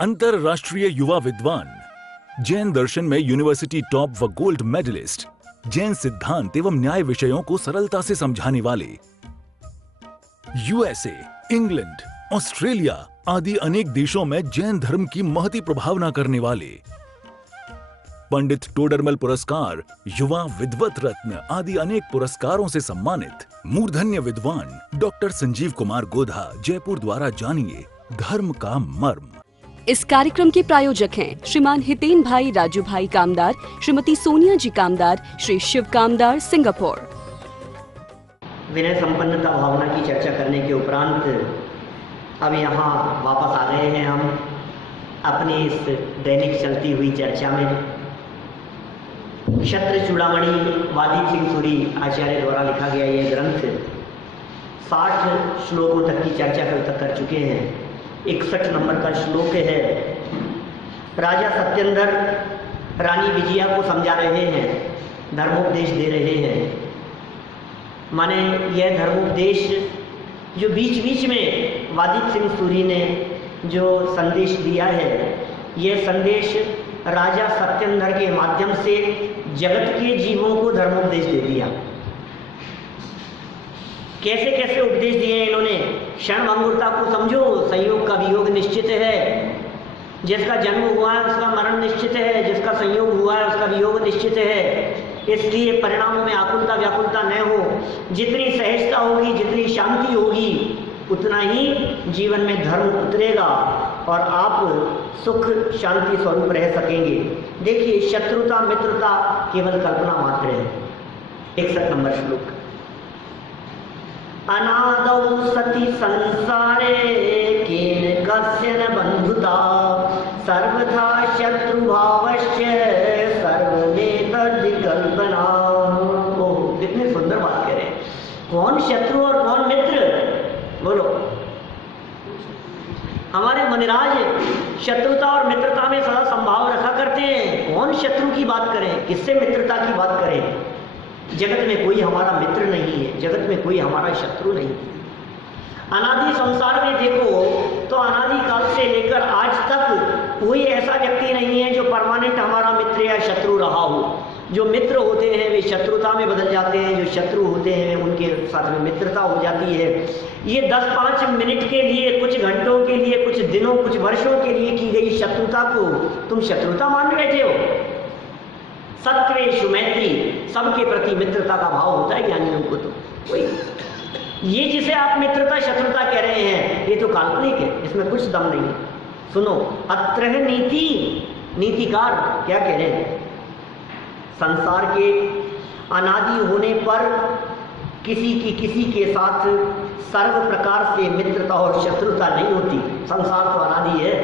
अंतरराष्ट्रीय युवा विद्वान, जैन दर्शन में यूनिवर्सिटी टॉप व गोल्ड मेडलिस्ट, जैन सिद्धांत एवं न्याय विषयों को सरलता से समझाने वाले, यूएसए, इंग्लैंड, ऑस्ट्रेलिया आदि अनेक देशों में जैन धर्म की महती प्रभावना करने वाले, पंडित टोडरमल पुरस्कार, युवा विद्वत रत्न आदि अनेक पुरस्कारों से सम्मानित मूर्धन्य विद्वान डॉक्टर संजीव कुमार गोधा जयपुर द्वारा जानिए धर्म का मर्म। इस कार्यक्रम के प्रायोजक हैं श्रीमान हितेन भाई राजू भाई कामदार, श्रीमती सोनिया जी कामदार, श्री शिव कामदार, सिंगापुर। विनय संपन्नता भावना की चर्चा करने के उपरांत अब यहाँ वापस आ गए हैं हम अपनी इस दैनिक चलती हुई चर्चा में। क्षत्र चूड़ामणि वादी सिंह सूरी आचार्य द्वारा लिखा गया यह ग्रंथ 60 श्लोकों तक की चर्चा कर चुके हैं। 61 नंबर का श्लोक है। राजा सत्येंद्र रानी विजया को समझा रहे हैं, धर्मोपदेश दे रहे हैं। माने यह धर्मोपदेश जो बीच बीच में वादी सिंह सूरी ने जो संदेश दिया है, यह संदेश राजा सत्येंद्र के माध्यम से जगत के जीवों को धर्मोपदेश दे दिया। कैसे कैसे उपदेश दिए इन्होंने। क्षण भंगुरता को समझो, संयोग का वियोग निश्चित है। जिसका जन्म हुआ है उसका मरण निश्चित है, जिसका संयोग हुआ है उसका वियोग निश्चित है। इसलिए परिणामों में आकुलता व्याकुलता न हो। जितनी सहजता होगी, जितनी शांति होगी, उतना ही जीवन में धर्म उतरेगा और आप सुख शांति स्वरूप रह सकेंगे। देखिए, शत्रुता मित्रता केवल कल्पना मात्र है। 61 नंबर श्लोक। अनादौ सति संसारे केन कस्य न बंधुता सर्वथा शत्रुभावश्च सर्वमेतद्विकल्पना। ओह, कितनी सुंदर बात कह रहे हैं। कौन शत्रु और कौन मित्र, बोलो। हमारे मुनिराज शत्रुता और मित्रता में सदा संभाव रखा करते हैं। कौन शत्रु की बात करें, किससे मित्रता की बात करें। जगत में कोई हमारा मित्र नहीं है, जगत में कोई हमारा शत्रु नहीं है। अनादि संसार में देखो तो अनादि काल से लेकर आज तक कोई ऐसा व्यक्ति नहीं है जो परमानेंट हमारा मित्र या शत्रु रहा हो। जो मित्र होते हैं वे शत्रुता में बदल जाते हैं, जो शत्रु होते हैं उनके साथ में मित्रता हो जाती है। ये 10-5 मिनट के लिए, कुछ घंटों के लिए, कुछ दिनों, कुछ वर्षों के लिए की गई शत्रुता को तुम शत्रुता मान बैठे हो। सत्वेषु मैत्री, सबके प्रति मित्रता का भाव होता है ज्ञानियों को। तो वही ये जिसे आप मित्रता शत्रुता कह रहे हैं, ये तो काल्पनिक है, इसमें कुछ दम नहीं है। सुनो, अत्र है नीति। नीतिकार क्या कह रहे हैं। संसार के अनादि होने पर किसी के साथ सर्व प्रकार से मित्रता और शत्रुता नहीं होती। संसार तो अनादि है।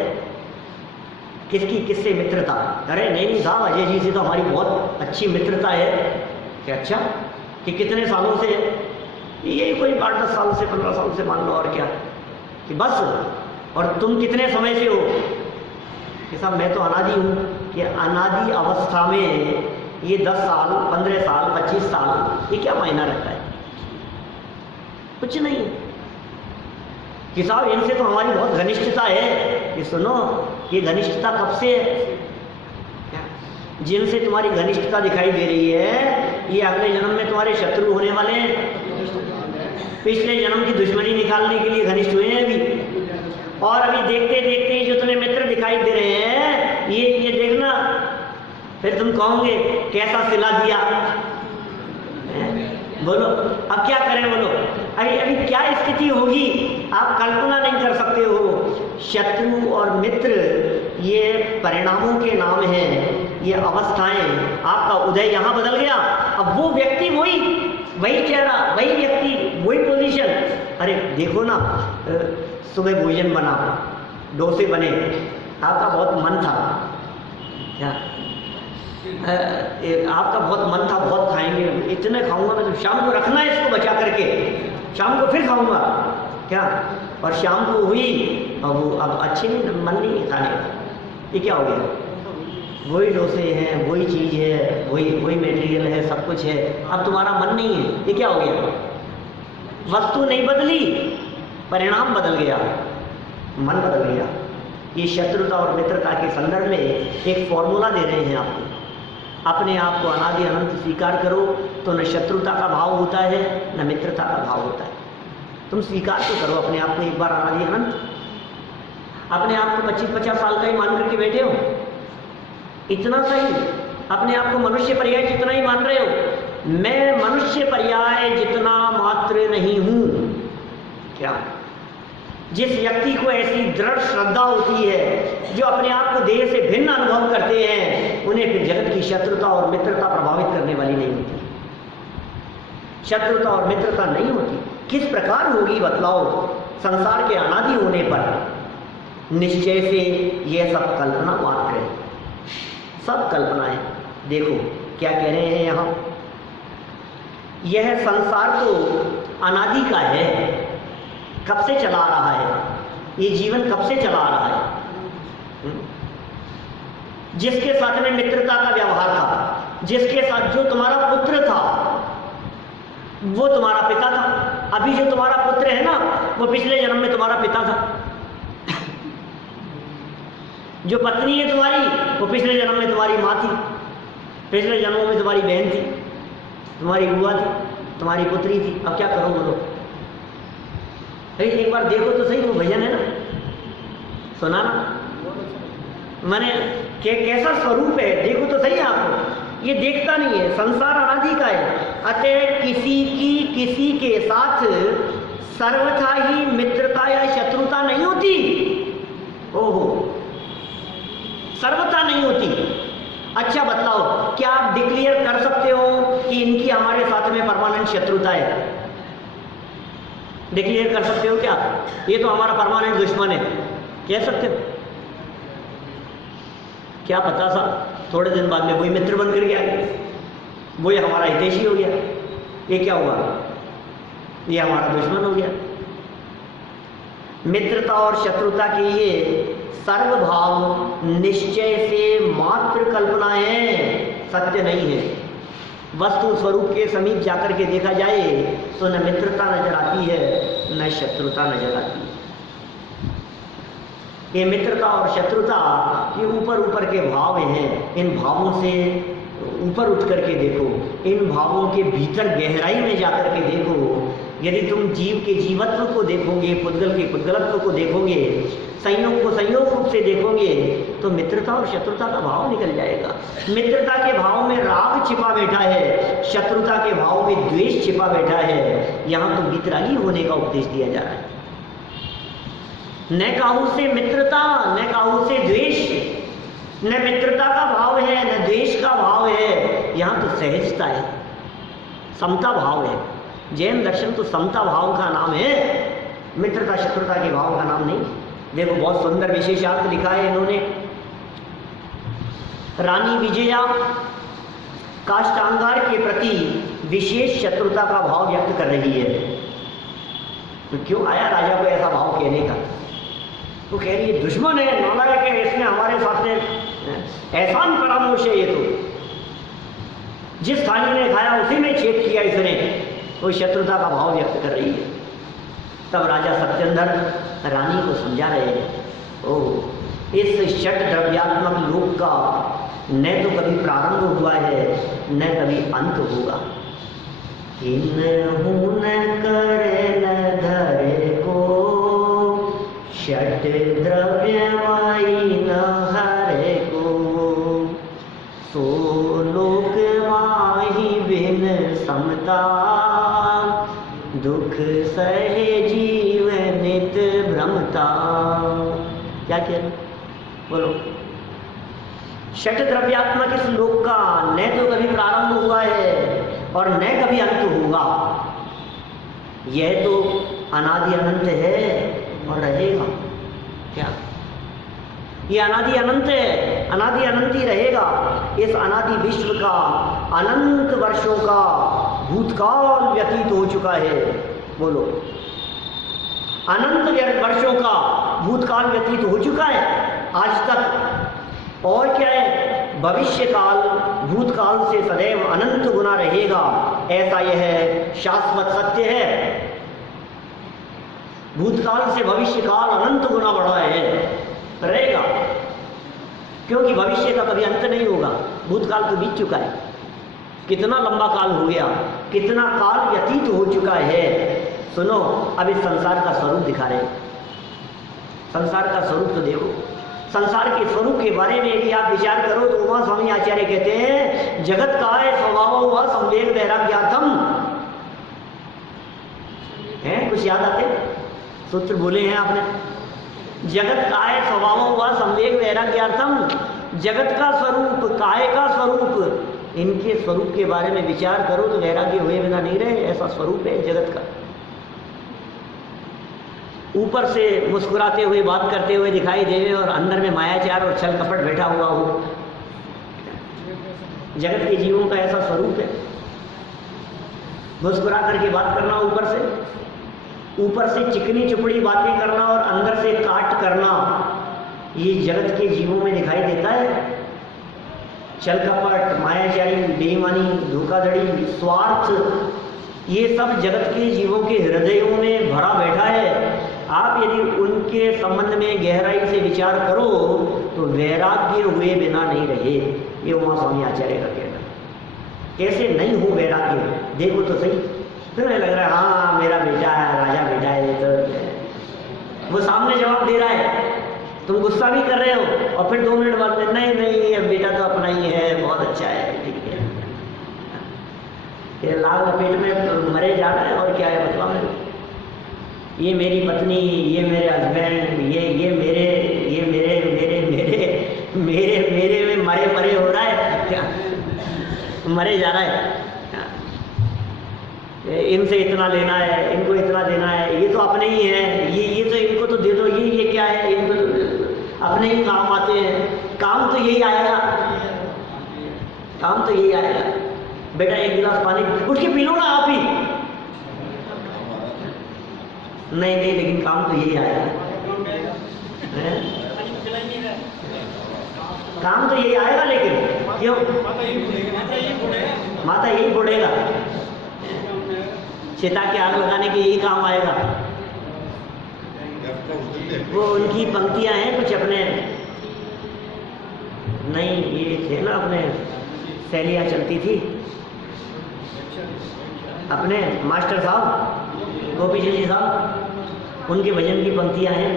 किससे मित्रता। अरे नहीं साहब, अजय जी से तो हमारी बहुत अच्छी मित्रता है। क्या अच्छा, कि कितने सालों से, ये कोई 8-10 साल से, 15 साल से मान लो, और क्या कि बस। और तुम कितने समय से हो कि साहब मैं तो अनादि हूँ। कि अनादि अवस्था में ये 10 साल, 15 साल, 25 साल, ये क्या मायना रखता है। कुछ नहीं। कि साहब इनसे तो हमारी बहुत घनिष्ठता है। कि सुनो, ये घनिष्ठता कब से है। जिनसे तुम्हारी घनिष्ठता दिखाई दे रही है, ये अगले जन्म में तुम्हारे शत्रु होने वाले हैं। पिछले जन्म की दुश्मनी निकालने के लिए घनिष्ठ हुए हैं अभी। और अभी देखते देखते जो तुम्हें मित्र दिखाई दे रहे हैं, ये देखना, फिर तुम कहोगे कैसा सिला दिया। बोलो अब क्या करें, बोलो। अभी क्या स्थिति होगी आप कल्पना नहीं कर सकते हो। शत्रु और मित्र ये परिणामों के नाम हैं, ये अवस्थाएं। आपका उदय यहाँ बदल गया, अब वो व्यक्ति वही चेहरा, वही व्यक्ति, वही पोजीशन। अरे देखो ना, सुबह भोजन बना, डोसे बने, आपका बहुत मन था। क्या आपका बहुत मन था, बहुत खाएंगे, इतने खाऊंगा मैं, तो शाम को रखना है इसको बचा करके, शाम को फिर खाऊंगा। क्या, और शाम को हुई, अब वो अब अच्छे नहीं, मन नहीं खाने का। ये क्या हो गया। वही डोसे हैं, वही चीज़ है, वही मटेरियल है, सब कुछ है। अब तुम्हारा मन नहीं है। ये क्या हो गया। वस्तु नहीं बदली, परिणाम बदल गया, मन बदल गया। ये शत्रुता और मित्रता के संदर्भ में एक फॉर्मूला दे रहे हैं आपको। अपने आप को अनादि अनंत स्वीकार करो तो न शत्रुता का भाव होता है न मित्रता का भाव होता है। तुम स्वीकार तो करो अपने आप को एक बार अनादि अनंत। अपने आप को 25-50 साल का ही मान करके बैठे हो, इतना सही। अपने आप को मनुष्य पर्याय जितना ही मान रहे हो। मैं मनुष्य पर्याय जितना मात्र नहीं हूं। क्या जिस व्यक्ति को ऐसी दृढ़ श्रद्धा होती है, जो अपने आप को देह से भिन्न अनुभव करते हैं, उन्हें फिर जगत की शत्रुता और मित्रता प्रभावित करने वाली नहीं होती। शत्रुता और मित्रता नहीं होती। किस प्रकार होगी बतलाओ? संसार के अनादि होने पर निश्चय से यह सब कल्पना मात्र है, सब कल्पना है। देखो क्या कह रहे हैं यहाँ, यह संसार तो अनादि का है, कब से चला आ रहा है, ये जीवन कब से चला आ रहा है। जिसके साथ में मित्रता का व्यवहार था, जिसके साथ जो तुम्हारा पुत्र था वो तुम्हारा पिता था, अभी जो तुम्हारा पुत्र है ना वो पिछले जन्म में तुम्हारा पिता था। जो पत्नी है तुम्हारी वो पिछले जन्म में तुम्हारी माँ थी, पिछले जन्मों में तुम्हारी बहन थी, तुम्हारी बुआ थी, तुम्हारी पुत्री थी। अब क्या करो बोलो? एक बार देखो तो सही, वो भजन है ना, सुना ना मैंने कैसा स्वरूप है, देखो तो सही आपको। ये देखता नहीं है, संसार अनादि का है। अतः किसी के साथ सर्वथा ही मित्रता या शत्रुता नहीं होती। ओहो, सर्वथा नहीं होती। अच्छा बतलाओ, क्या आप डिक्लेयर कर सकते हो कि इनकी हमारे साथ में परमानेंट शत्रुता है? डिक्लेयर कर सकते हो क्या? ये तो हमारा परमानेंट दुश्मन है, कह सकते हो? क्या पता सा थोड़े दिन बाद में वही मित्र बनकर गया, वही हमारा हितैषी हो गया। ये क्या हुआ? ये हमारा दुश्मन हो गया। मित्रता और शत्रुता के ये सर्वभाव निश्चय से मात्र कल्पना है, सत्य नहीं है। वस्तु स्वरूप के समीप जाकर के देखा जाए तो न मित्रता नजर आती है न शत्रुता नजर आती है। ये मित्रता और शत्रुता ये ऊपर ऊपर के भाव हैं। इन भावों से ऊपर उठ करके देखो, इन भावों के भीतर गहराई में जाकर के देखो। यदि तुम जीव के जीवत्व को देखोगे, पुद्गल के पुद्गलत्व को देखोगे, संयोग को संयोग रूप से देखोगे, तो मित्रता और शत्रुता का भाव निकल जाएगा। मित्रता के भाव में राग छिपा बैठा है, शत्रुता के भाव में द्वेष छिपा बैठा है। यहाँ तो वितरागी होने का उपदेश दिया जा रहा है। न काहू से मित्रता, न काहू से द्वेष, न मित्रता का भाव है न द्वेष का भाव है। यहाँ तो सहजता है, समता भाव है। जैन दर्शन तो समता भाव का नाम है, मित्रता शत्रुता के भाव का नाम नहीं। देखो बहुत सुंदर विशेषार्थ लिखा है इन्होंने। रानी विजया काष्टांगार के प्रति विशेष शत्रुता का भाव व्यक्त कर रही है। तो क्यों आया राजा को ऐसा भाव कहने का? वो कह रही है दुश्मन है, नालायक है, इसने हमारे साथ में एहसान फरामोश है। ये तो जिस थाली ने खाया उसी में छेद किया इसने, वो शत्रुता का भाव व्यक्त कर रही है। तब राजा सत्येंद्र रानी को समझा रहे हैं, ओह इस षट द्रव्यात्मक लोक का न तो कभी प्रारंभ हुआ है न कभी अंत होगा। करे न धरे को षट द्रव्यमयी न हरे को, सो लोक माही बिन समता, दुख सहे जीव नित भ्रमता। क्या कह रहे बोलो? षट द्रव्यात्मक इस लोक का न तो कभी प्रारंभ हुआ है और न कभी अंत होगा। यह तो अनादि अनंत है और रहेगा। क्या ये अनादि अनंत है, अनादि अनंत ही रहेगा। इस अनादि विश्व का अनंत वर्षों का भूतकाल व्यतीत हो चुका है। बोलो, अनंत वर्षों का भूतकाल व्यतीत हो चुका है आज तक। और क्या है? भविष्य काल भूतकाल से सदैव अनंत गुना रहेगा, ऐसा यह शाश्वत सत्य है। भूतकाल से भविष्य काल अनंत गुना बढ़ा है। रहेगा, क्योंकि भविष्य का कभी अंत नहीं होगा। भूतकाल तो बीत चुका है, कितना लंबा काल हो गया, कितना काल व्यतीत हो चुका है। सुनो, अब इस संसार का स्वरूप दिखा रहे, संसार का स्वरूप तो देखो। संसार के स्वरूप के बारे में यदि आप विचार करो तो उमा स्वामी आचार्य कहते हैं, जगत का है स्वभाव हुआ संवेग वैराग्यार्थम। है कुछ याद आते सूत्र बोले हैं आपने? जगत का है स्वभाव हुआ संवेग वैराग्यार्थम। जगत का स्वरूप, काय का स्वरूप, इनके स्वरूप के बारे में विचार करो तो वैराग्य हुए बिना नहीं रहे, ऐसा स्वरूप है जगत का। ऊपर से मुस्कुराते हुए बात करते हुए दिखाई देवे और अंदर में मायाचार और छल कपट बैठा हुआ हो, जगत के जीवों का ऐसा स्वरूप है। मुस्कुरा करके बात करना, ऊपर से चिकनी चुपड़ी बातें करना और अंदर से काट करना, ये जगत के जीवों में दिखाई देता है। छल कपट, मायाचारी, बेईमानी, धोखाधड़ी, स्वार्थ, ये सब जगत के जीवों के हृदयों में भरा बैठा है। आप यदि उनके संबंध में गहराई से विचार करो तो वैराग्य हुए बिना नहीं रहे। ये उमा स्वामी आचार्य का कहना। कैसे नहीं हो वैराग्य? देखो तो सही, तुम्हें लग रहा है हाँ मेरा बेटा है, राजा बेटा है, तो वो सामने जवाब दे रहा है, तुम गुस्सा भी कर रहे हो और फिर 2 मिनट बाद में नहीं नहीं अब बेटा तो अपना ही है, बहुत अच्छा है, ठीक है। ये लाल लपेट में मरे जा रहा है और क्या है बतवा में? ये मेरी पत्नी, ये मेरे हस्बैंड, ये मेरे में मरे हो रहा है क्या? मरे जा रहा है। इनसे इतना लेना है, इनको इतना देना है, ये तो अपने ही है, ये तो इनको तो दे दो, ये क्या है, इनको तो अपने ही काम आते हैं। काम तो यही आएगा, काम तो यही आएगा। बेटा 1 गिलास पानी उठ के पी लो ना आप ही। नहीं नहीं, लेकिन काम तो यही आएगा, काम तो यही आएगा, लेकिन क्यों? माता यही फोड़ेगा, चिता के आग लगाने के यही काम आएगा। वो उनकी पंक्तियां हैं कुछ अपने, नहीं ये थे ना अपने सहेलियां चलती थी, अपने मास्टर साहब गोपी जी साहब, उनके भजन की पंक्तियां हैं।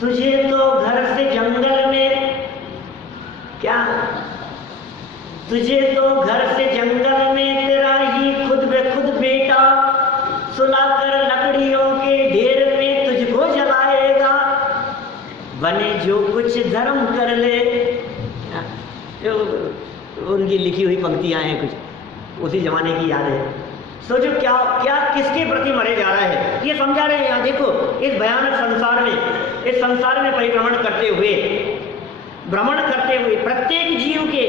तुझे तो घर से जंगल में, क्या तुझे तो घर से जंगल में तेरा ही खुद बे खुद बेटा सुलाकर लकड़ियों के ढेर में तुझको जलाएगा, बने जो कुछ धर्म कर ले। उनकी लिखी हुई पंक्तियां हैं, कुछ उसी जमाने की याद है। सोचो क्या क्या किसके प्रति मरे जा रहा है, ये समझा रहे हैं। यहाँ देखो, इस भयानक संसार में, इस संसार में परिभ्रमण करते हुए, भ्रमण करते हुए प्रत्येक जीव के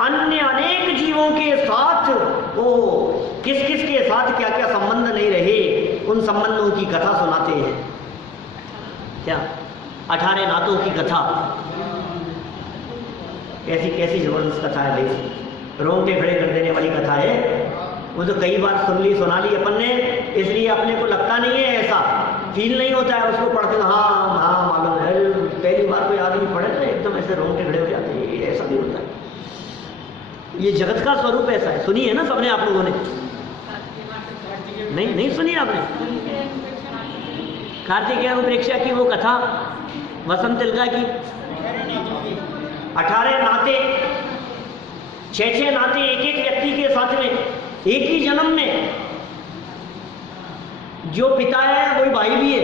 अन्य अनेक जीवों के साथ वो किस किस के साथ क्या क्या संबंध नहीं रहे, उन संबंधों की कथा सुनाते हैं। क्या 18 नातों की कथा, कैसी कैसी जबरदस्त कथा है भाई, रोंगटे खड़े कर देने वाली कथा है। वो तो कई बार सुन ली सुना ली अपन ने, इसलिए अपने को लगता नहीं है, ऐसा फील नहीं होता है उसको पढ़ते। हाँ हाँ मालूम है, पहली बार कोई आदमी पढ़े तो एकदम ऐसे रोंगटे खड़े हो जाते हैं, ऐसा भी होता है। ये जगत का स्वरूप ऐसा है। सुनी है ना सबने, आप लोगों ने? नहीं सुनी आपने? कार्तिकेय प्रेक्षा की वो कथा, वसंत तिलका की, 18 नाते, 6 नाते एक व्यक्ति के साथ में, एक ही जन्म में। जो पिता है वही भाई भी है,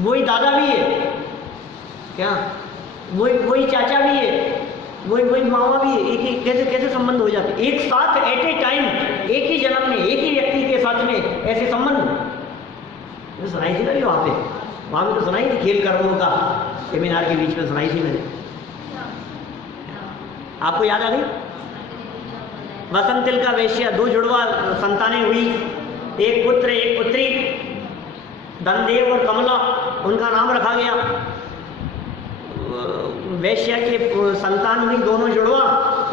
वही दादा भी है, क्या वही चाचा भी है, वही मामा भी है। एक कैसे कैसे संबंध हो जाते एक साथ एट ए टाइम, एक ही जन्म में एक ही व्यक्ति के साथ में ऐसे संबंध। तो सुनाई थी ना भी वहां पे तो सुनाई थी, खेल कर्मों का सेमिनार के बीच में सुनाई थी मैंने, आपको याद आ गई? वसंत तिलका वैश्य, 2 जुड़वा संतानें हुई, एक पुत्र एक पुत्री, धनदेव और कमला उनका नाम रखा गया। वैश्य के संतान हुई, दोनों जुड़वा,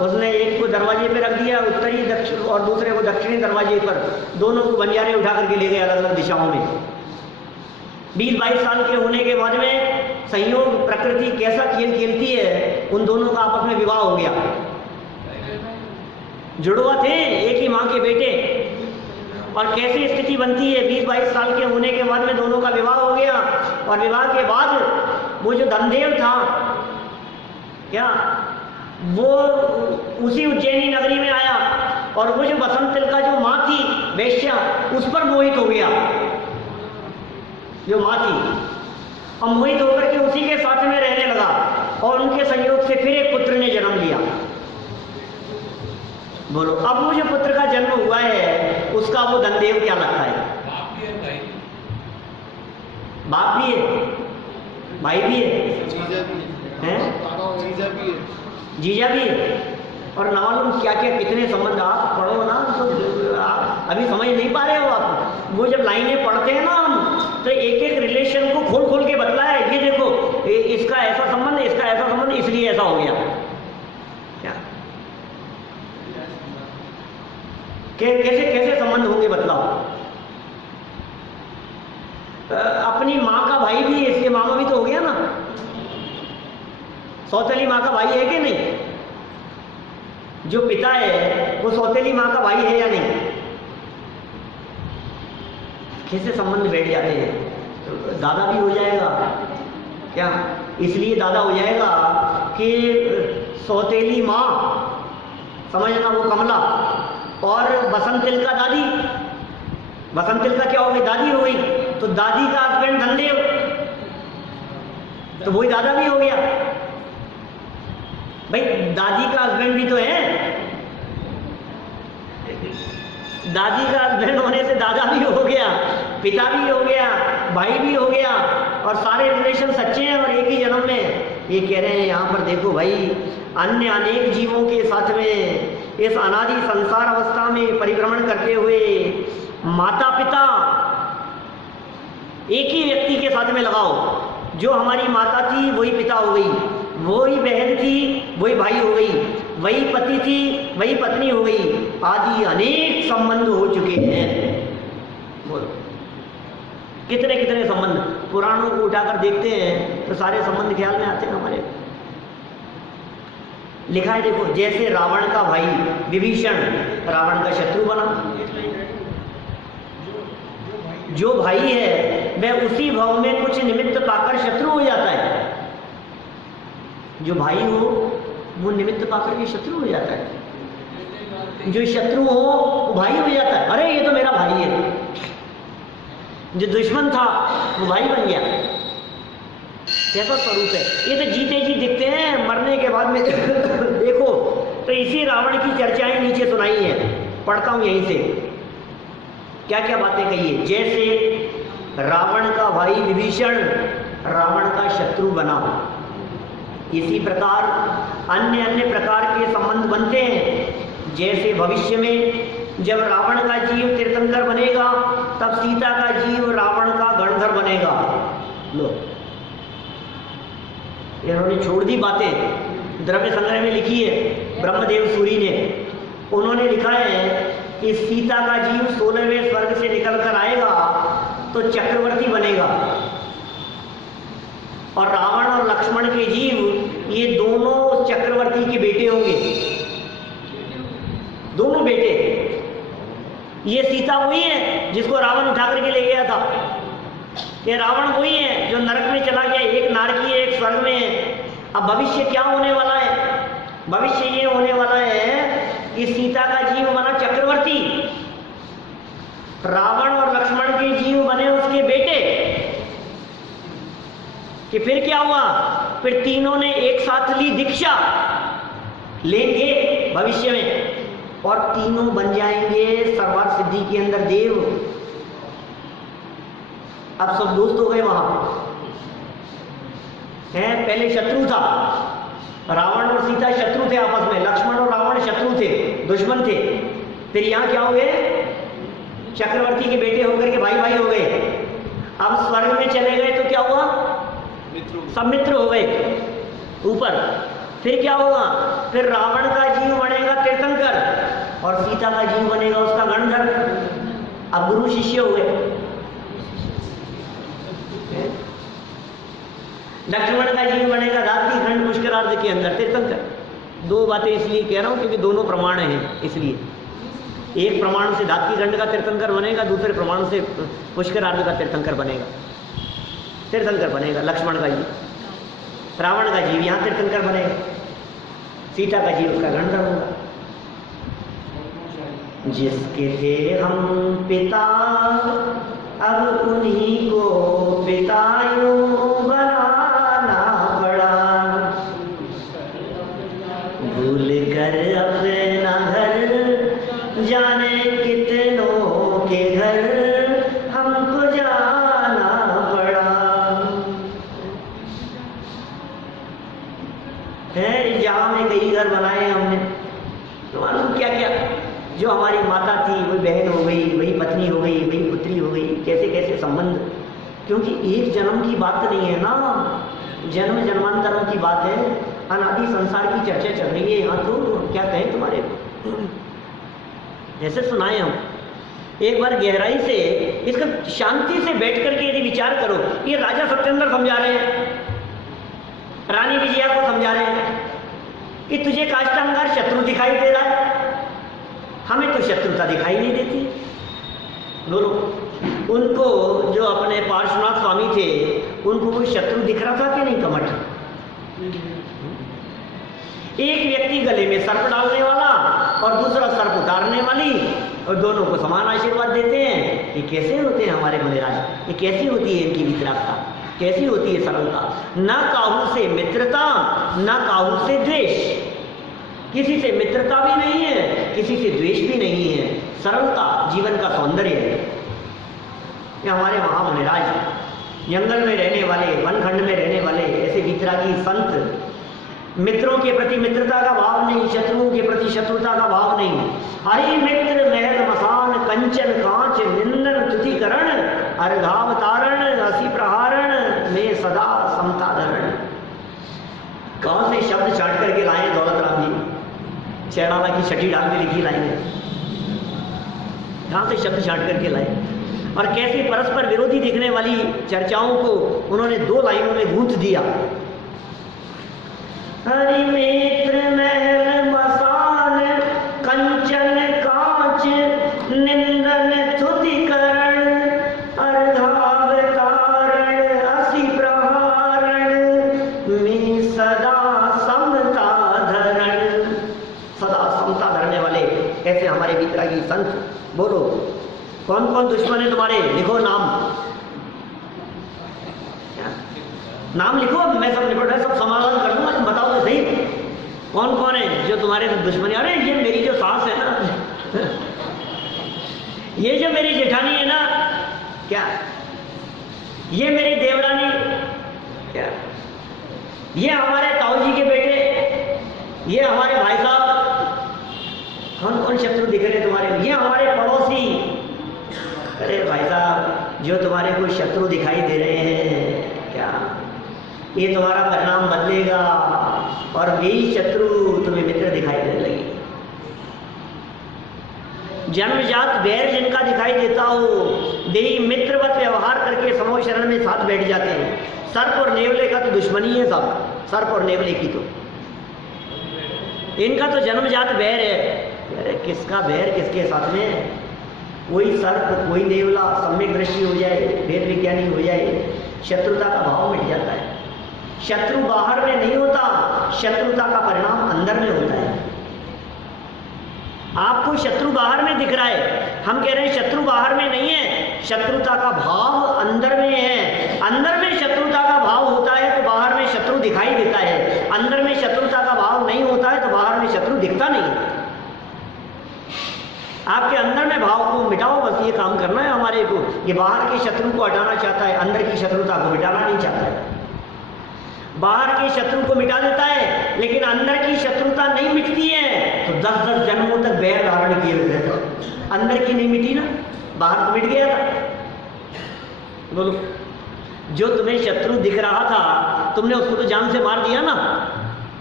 उसने एक को दरवाजे पे रख दिया उत्तरी दक्षिण और दूसरे को दक्षिणी दरवाजे पर, दोनों को बंजारे उठा करके ले गए अलग अलग दिशाओं में। 20-22 साल के होने के बाद में संयोग प्रकृति कैसा खेल खेलती है, उन दोनों का आपस में विवाह हो गया। जुड़वा थे, एक ही माँ के बेटे, और कैसी स्थिति बनती है, 20-22 साल के होने के बाद में दोनों का विवाह हो गया। और विवाह के बाद वो जो धनदेव था क्या, वो उसी उज्जैनी नगरी में आया और वो जो बसंत तिलका जो माँ थी वेश्या, उस पर मोहित हो गया। जो माँ थी और मोहित होकर के उसी के साथ में रहने लगा और उनके संयोग से फिर एक पुत्र ने जन्म लिया। बोलो, अब वो जो पुत्र का जन्म हुआ है उसका वो धनदेव क्या लगता है? बाप भी है, भाई भी है, जीजा भी है, और ना मालूम क्या क्या कितने संबंध। आप पढ़ो ना तो आप अभी समझ नहीं पा रहे हो। आप वो जब लाइनें पढ़ते हैं ना हम, तो एक एक रिलेशन को खोल खोल के बतला है। ये देखो, इसका ऐसा संबंध, इसका ऐसा संबंध, इसलिए ऐसा हो गया। क्या कैसे कैसे संबंध होंगे बतलाओ। अपनी माँ का भाई भी है, इसलिए मामा भी तो हो गया ना। सौतेली माँ का भाई है कि नहीं? जो पिता है वो सौतेली माँ का भाई है या नहीं? कैसे संबंध बैठ जाते हैं। तो दादा भी हो जाएगा क्या? इसलिए दादा हो जाएगा कि सौतेली माँ, समझना, वो कमला, और बसंत तिलका दादी। बसंत तिलका क्या हो गई? दादी हो गई। तो दादी का हस्बैंड धनदेव, तो वही दादा भी हो गया। भाई दादी का हस्बैंड भी तो है, दादी का हस्बैंड होने से दादा भी हो गया, पिता भी हो गया, भाई भी हो गया, और सारे रिलेशन सच्चे हैं और एक ही जन्म में। ये कह रहे हैं यहाँ पर देखो भाई, अन्य अनेक जीवों के साथ में इस अनादि संसार अवस्था में परिभ्रमण करते हुए माता पिता एक ही व्यक्ति के साथ में लगाओ। जो हमारी माता थी वही पिता हो गई, वही बहन थी वही भाई हो गई, वही पति थी वही पत्नी हो गई, आदि अनेक संबंध हो चुके हैं। बोलो कितने कितने संबंध। पुराणों को उठाकर देखते हैं तो सारे संबंध ख्याल में आते हैं हमारे। लिखा है देखो, जैसे रावण का भाई विभीषण रावण का शत्रु बना। जो भाई है वह उसी भाव में कुछ निमित्त पाकर शत्रु हो जाता है। जो भाई हो वो निमित्त पाकर के शत्रु हो जाता है। जो शत्रु हो वो भाई हो जाता है। अरे ये तो मेरा भाई है। जो दुश्मन था वो भाई बन गया। कैसा स्वरूप है। ये तो जीते जी दिखते हैं, मरने के बाद में देखो तो इसी रावण की चर्चाएं नीचे सुनाई है। पढ़ता हूं यहीं से क्या क्या बातें कही है। जैसे रावण का भाई विभीषण रावण का शत्रु बना, इसी प्रकार अन्य अन्य प्रकार के संबंध बनते हैं। जैसे भविष्य में जब रावण का जीव तीर्थंकर बनेगा तब सीता का जीव रावण का गणधर बनेगा। लो, इन्होंने छोड़ दी बातें, द्रव्य संग्रह में लिखी है ब्रह्मदेव सूरी ने। उन्होंने लिखा है कि सीता का जीव 16वें स्वर्ग से निकल कर आएगा तो चक्रवर्ती बनेगा, और रावण और लक्ष्मण के जीव ये दोनों चक्रवर्ती के बेटे होंगे। दोनों बेटे। ये सीता वही है जिसको रावण उठा करके ले गया था। ये रावण वही है जो नरक में चला गया, एक नारकी है एक स्वर्ग में है। अब भविष्य क्या होने वाला है? भविष्य ये होने वाला है कि सीता का जीव बना चक्रवर्ती, रावण और लक्ष्मण के जीव बने उसके बेटे। कि फिर क्या हुआ? फिर तीनों ने एक साथ ली दीक्षा, लेंगे भविष्य में, और तीनों बन जाएंगे सर्वार्थ सिद्धि के अंदर देव। अब सब दोस्त हो गए वहां हैं। पहले शत्रु था, रावण और सीता शत्रु थे आपस में, लक्ष्मण और रावण शत्रु थे, दुश्मन थे। फिर यहां क्या हो गए? चक्रवर्ती के बेटे होकर के भाई भाई हो गए। अब स्वर्ग में चले गए तो क्या हुआ? सब मित्र हो गए ऊपर। फिर क्या होगा? फिर रावण का जीव बनेगा तीर्थंकर और सीता का जीव बनेगा उसका गणधर। अब गुरु शिष्य हो गए। लक्ष्मण का जीव बनेगा धात्री खंड पुष्करार्ध के अंदर तीर्थंकर। दो बातें इसलिए कह रहा हूं क्योंकि दोनों प्रमाण हैं, इसलिए एक प्रमाण से धात्री खंड का तीर्थंकर बनेगा, दूसरे प्रमाण से पुष्करार्ध का तीर्थंकर बनेगा। तीर्थंकर बनेगा लक्ष्मण का जीव, रावण का जीव यहां तीर्थंकर बनेगा, सीता का जीव उसका गणधर होगा। जिसके थे हम पिता अब उन्हीं को पिता यूं बनाना पड़ा, भूल कर अपना घर जाने कितनों के घर हमको जाना पड़ा। है जहां में कई घर बनाए हमने, तो मालूम क्या क्या, जो हमारी माता थी वही बहन हो गई, वही पत्नी हो गई, वही पुत्री हो गई, कैसे कैसे संबंध, क्योंकि एक जन्म की बात नहीं है ना, जन्म जन्मांतरों की बात है, अनादि संसार की चर्चा चल रही है यहाँ। तो क्या कहें तुम्हारे, जैसे सुनाए हम एक बार गहराई से इसका शांति से बैठ करके यदि विचार करो। ये राजा सत्येंद्र समझा रहे हैं, रानी विजया को समझा रहे हैं कि तुझे काष्टांगार शत्रु दिखाई दे रहा है, हमें तो शत्रुता दिखाई नहीं देती। बोलो, उनको जो अपने पार्श्वनाथ स्वामी थे उनको कोई शत्रु दिख रहा था कि नहीं? कमठ, एक व्यक्ति गले में सर्प डालने वाला और दूसरा सर्प उतारने वाली, और दोनों को समान आशीर्वाद देते हैं। ये कैसे होते हैं हमारे बलिराज, ये कैसी होती है इनकी वितरागता, कैसी होती है सरलता, न काहू से मित्रता न काहू से द्वेष, किसी से मित्रता भी नहीं है, किसी से द्वेष भी नहीं है, सरलता जीवन का सौंदर्य है। ये हमारे महामुनिराज जंगल में रहने वाले, वनखंड में रहने वाले ऐसे वितरागी संत, मित्रों के प्रति मित्रता का भाव नहीं, शत्रुओं के प्रति शत्रुता का भाव नहीं। हरि मित्र महल मसान कंचन कांच निंदन तुतिकरण अर्घावतारण हसी प्रहारण में सदा समता धरण। कौन से शब्द छाट करके लाए दौलत राम जी, चैड़ाला की छठी डाल में लिखी लाएंगे, कहां से शब्द छाट करके लाए, और कैसे परस्पर विरोधी दिखने वाली चर्चाओं को उन्होंने दो लाइनों में गूंथ दिया। हरि मित्र महल मसान कंचन कांच निंदन तुतिकरण अर्घावतारण हसी प्रहारण में सदा समता धरण। सदा समता धरने वाले ऐसे हमारे वितरागी संत। बोलो, कौन कौन दुश्मन है तुम्हारे? लिखो नाम, नाम लिखो, मैं सब निपट रहा, सब समाधान कर दूंगा, तुम बताओ तो सही कौन कौन है जो तुम्हारे दुश्मन है। अरे ये मेरी जो सास है ना, ये जो मेरी जेठानी है ना, क्या ये मेरी देवरानी, क्या ये हमारे ताऊ जी के बेटे, ये हमारे भाई साहब, कौन कौन शत्रु दिख रहे तुम्हारे? ये हमारे पड़ोसी। अरे भाई साहब, जो तुम्हारे कोई शत्रु दिखाई दे रहे हैं, क्या ये तुम्हारा परिणाम बदलेगा और यही शत्रु तुम्हें मित्र दिखाई देने लगे। जन्मजात बैर जिनका दिखाई देता हो, देही मित्रवत व्यवहार करके समूह शरण में साथ बैठ जाते हैं। सर्प और नेवले का तो दुश्मनी है सब, सर्प और नेवले की तो इनका तो जन्मजात बैर है। अरे किसका बैर किसके साथ में? कोई सर्प कोई नेवला सम्यक दृष्टि हो जाए, वेद विज्ञानी हो जाए, शत्रुता का भाव मिट जाता है। शत्रु बाहर में नहीं होता, शत्रुता का परिणाम अंदर में होता है। आपको शत्रु बाहर में दिख रहा है, हम कह रहे हैं शत्रु बाहर में नहीं है, शत्रुता का भाव अंदर में है। अंदर में शत्रुता का भाव होता है तो बाहर में शत्रु दिखाई देता है, अंदर में शत्रुता का भाव नहीं होता है तो बाहर में शत्रु दिखता नहीं। आपके अंदर में भाव को मिटाओ, बस ये काम करना है हमारे को। ये बाहर के शत्रु को हटाना चाहता है, अंदर की शत्रुता को मिटाना नहीं चाहता है। बाहर के शत्रु को मिटा देता है लेकिन अंदर की शत्रुता नहीं मिटती है, तो 10-10 जन्मों तक बैर धारण किए रहते हैं। अंदर की नहीं मिटी ना, बाहर तो मिट गया था। बोलो, जो तुम्हें शत्रु दिख रहा था तुमने उसको तो जान से मार दिया ना।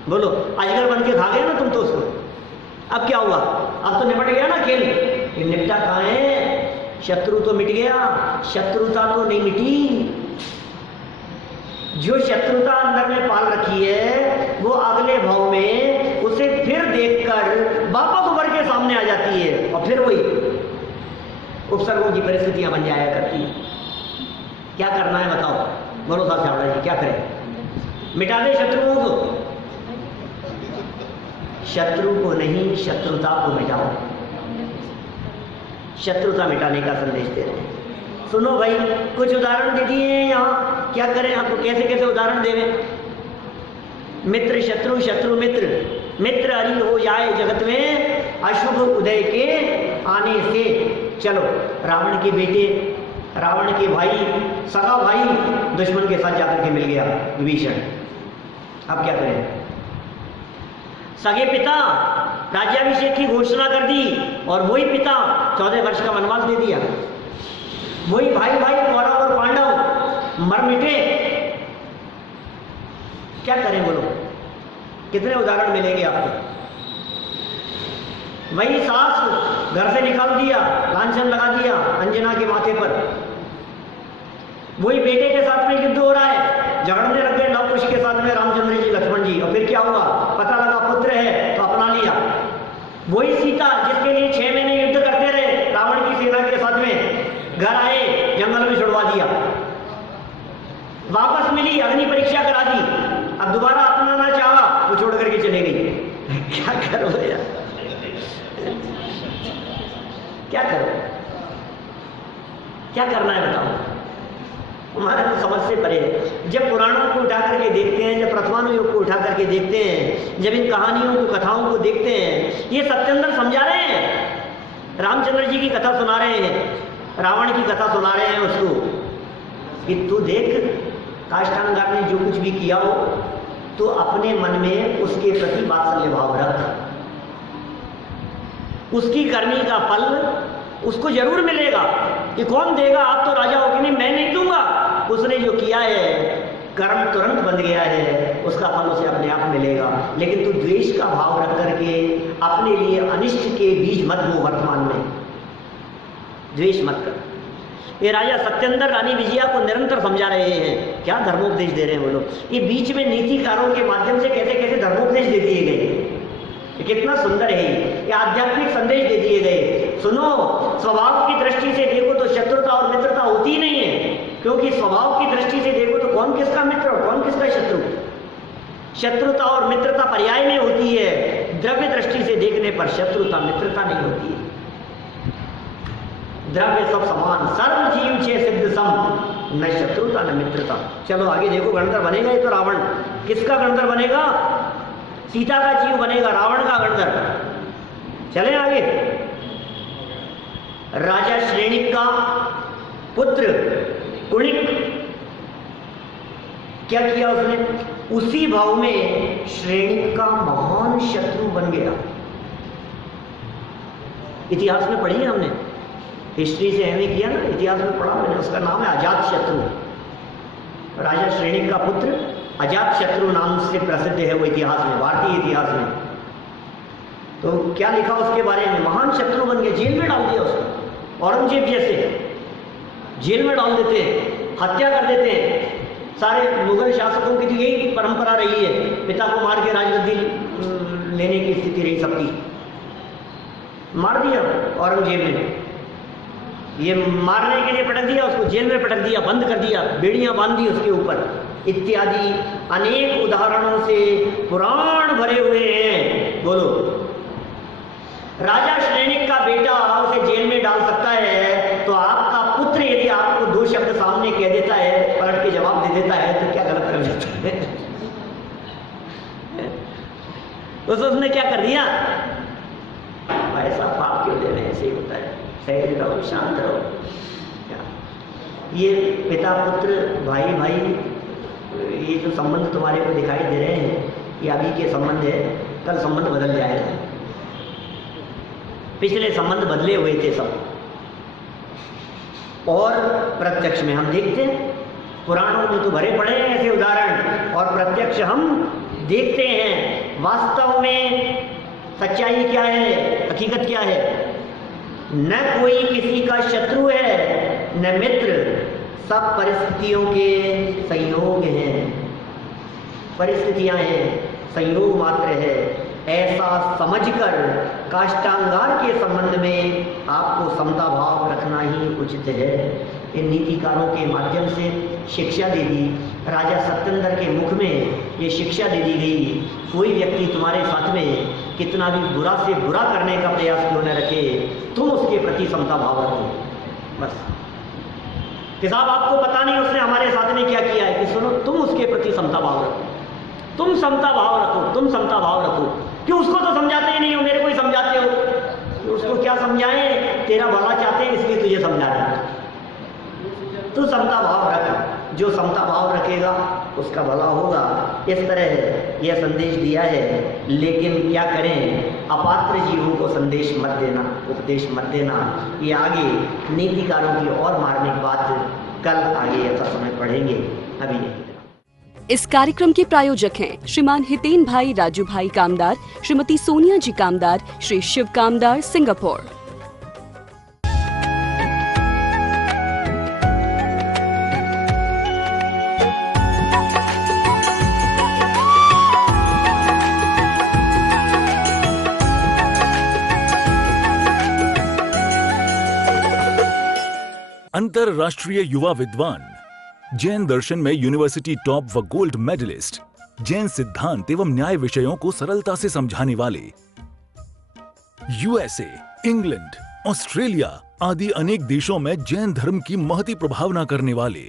बोलो, अजगर बन के खा गए ना तुम तो उसको। अब क्या हुआ? अब तो निपट गया ना खेल। निपटा कहाँ है? शत्रु तो मिट गया, शत्रुता तो नहीं मिटी। जो शत्रुता अंदर में पाल रखी है वो अगले भाव में उसे फिर देखकर वापस उभर के सामने आ जाती है और फिर वही उपसर्गों की परिस्थितियां बन जाया करती है। क्या करना है बताओ, बोलो साहब चावड़ा जी, क्या करें? मिटा दे शत्रुओं को? शत्रु को नहीं, शत्रुता को मिटाओ। शत्रुता मिटाने का संदेश दे रहे हैं। सुनो भाई, कुछ उदाहरण दे दिए हैं यहाँ, क्या करें? आपको कैसे कैसे उदाहरण देवें? मित्र शत्रु, शत्रु मित्र, मित्र हरि हो जाए जगत में अशुभ उदय के आने से। चलो, रावण के बेटे, रावण के भाई, सगा भाई दुश्मन के साथ जाकर के मिल गया विभीषण। अब क्या करें? सगे पिता राज्याभिषेक की घोषणा कर दी और वही पिता 14 वर्ष का वनवास दे दिया। वही भाई भाई कौरव और पांडव मर मिटे। क्या करें बोलो? कितने उदाहरण मिलेंगे आपको? वही सास घर से निकाल दिया, लांछन लगा दिया अंजना के माथे पर। वही बेटे के साथ में युद्ध हो रहा है, झगड़ने लग गए लव कुश के साथ में रामचंद्र जी लक्ष्मण जी, और फिर क्या हुआ? पता लगा पुत्र है तो अपना लिया। वही सीता जिसके लिए 6 महीने युद्ध करते रहे रावण की सेना के साथ में, घर आए जंगल में छुड़वा दिया। वापस मिली, अग्नि परीक्षा करा दी, अब दोबारा अपनाना चाहा, वो छोड़ करके चले गई। क्या करो यार, क्या करो? क्या करना है बताओ? हमारे तो समझ से परे है। जब पुराणों को उठा करके देखते हैं, जब प्रथमानुयोग को उठा करके देखते हैं, जब इन कहानियों को, कथाओं को देखते हैं, ये सत्येंद्र समझा रहे हैं, रामचंद्र जी की कथा सुना रहे हैं, रावण की कथा सुना रहे हैं उसको कि तू देख, काष्ठांगार ने जो कुछ भी किया हो तो अपने मन में उसके प्रति वात्सल्य भाव रख। उसकी करनी का फल उसको जरूर मिलेगा। ये कौन देगा? आप तो राजा हो कि नहीं, मैं नहीं दूंगा। उसने जो किया है, कर्म तुरंत बन गया है, उसका फल उसे अपने आप मिलेगा। लेकिन तू द्वेष का भाव रख करके अपने लिए अनिष्ट के बीज मत बो। वर्तमान में द्वेष मत कर। ये राजा सत्येंद्र रानी विजया को निरंतर समझा रहे हैं। क्या धर्मोपदेश दे रहे हैं वो लोग? ये बीच में नीतिकारों के माध्यम से कैसे कैसे धर्मोपदेश दे दिए गए। कितना सुंदर है ये आध्यात्मिक संदेश दे दिए गए। सुनो, स्वभाव की दृष्टि से देखो तो शत्रुता और मित्रता होती ही नहीं है, क्योंकि स्वभाव की दृष्टि से देखो तो कौन किसका मित्र और कौन किसका शत्रु। शत्रुता और मित्रता पर्याय में होती है, द्रव्य दृष्टि से देखने पर शत्रुता मित्रता नहीं होती है। द्रव्य सब समान, सर्व जीव छे सिद्ध सम, न शत्रुता न मित्रता। चलो आगे देखो, गणधर बनेगा ये तो रावण। किसका गणधर बनेगा? सीता का जीव बनेगा, रावण का गणधर। चले आगे। राजा श्रेणिक का पुत्र कुणिक, क्या किया उसने? उसी भाव में श्रेणिक का महान शत्रु बन गया। इतिहास में पढ़ी है हमने, हिस्ट्री से एमए किया ना, इतिहास में पढ़ा मैंने। उसका नाम है अजात शत्रु। राजा श्रेणिक का पुत्र अजात शत्रु नाम से प्रसिद्ध है वो इतिहास में, भारतीय इतिहास में। तो क्या लिखा उसके बारे में? महान शत्रु बन गया, जेल में डाल दिया उसको। औरंगजेब जैसे जेल में डाल देते हैं, हत्या कर देते हैं। सारे मुगल शासकों की तो यही परंपरा रही है, पिता को मार के राजगद्दी लेने की स्थिति रही सबकी। मार दिया औरंगजेब ने, ये मारने के लिए पटक दिया उसको, जेल में पटक दिया, बंद कर दिया, बेड़ियां बांध दी उसके ऊपर, इत्यादि अनेक उदाहरणों से पुराण भरे हुए हैं। बोलो, राजा श्रेणिक का बेटा उसे जेल में डाल सकता है, तो आपका पुत्र यदि आपको 2 शब्द सामने कह देता है, पलट के जवाब दे देता है, तो क्या गलत कर देता है? उसने क्या कर दिया? ऐसा पाप क्यों दे रहे हैं? ऐसे ही होता है, सहज रहो, शांत रहो। ये पिता पुत्र, भाई भाई, ये जो संबंध तुम्हारे को दिखाई दे रहे हैं, ये अभी के संबंध है, कल संबंध बदल जाएगा। पिछले संबंध बदले हुए थे सब। और प्रत्यक्ष में हम देखते हैं, पुराणों में तो भरे पड़े हैं ऐसे उदाहरण, और प्रत्यक्ष हम देखते हैं। वास्तव में सच्चाई क्या है, हकीकत क्या है? न कोई किसी का शत्रु है न मित्र, सब परिस्थितियों के संयोग हैं, परिस्थितियां हैं, संयोग मात्र है, ऐसा समझकर काष्टांगार के संबंध में आपको समता भाव रखना ही उचित है। इन नीतिकारों के माध्यम से शिक्षा दे दी, राजा सत्येंद्र के मुख में ये शिक्षा दे दी गई, कोई व्यक्ति तुम्हारे साथ में कितना भी बुरा से बुरा करने का प्रयास क्यों न रखे, तुम उसके प्रति समता भाव रखो। बस कि साहब आपको पता नहीं उसने हमारे साथ में क्या किया है, कि सुनो तुम उसके प्रति समता भाव रखो, तुम समता भाव रखो, तुम समता भाव रखो। क्यों उसको तो समझाते ही नहीं हो, मेरे को ही समझाते हो कि उसको क्या समझाएं, तेरा भला चाहते हैं इसलिए तुझे समझा रहे। तू समता भाव रख, जो समता भाव रखेगा उसका भला होगा। इस तरह यह संदेश दिया है। लेकिन क्या करें, अपात्र जीवों को संदेश मत देना, उपदेश मत देना। ये आगे नीतिकारों की और मार्मिक बात कल आगे यथा समय पढ़ेंगे, अभी नहीं। इस कार्यक्रम के प्रायोजक हैं श्रीमान हितेन भाई राजू भाई कामदार, श्रीमती सोनिया जी कामदार, श्री शिव कामदार, सिंगापुर। अंतरराष्ट्रीय युवा विद्वान, जैन दर्शन में यूनिवर्सिटी टॉप व गोल्ड मेडलिस्ट, जैन सिद्धांत एवं न्याय विषयों को सरलता से समझाने वाले, यूएसए, इंग्लैंड, ऑस्ट्रेलिया आदि अनेक देशों में जैन धर्म की महती प्रभावना करने वाले,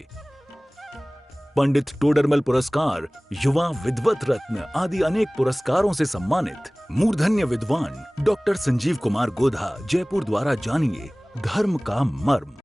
पंडित टोडरमल पुरस्कार, युवा विद्वत रत्न आदि अनेक पुरस्कारों से सम्मानित मूर्धन्य विद्वान डॉक्टर संजीव कुमार गोधा, जयपुर द्वारा जानिए धर्म का मर्म।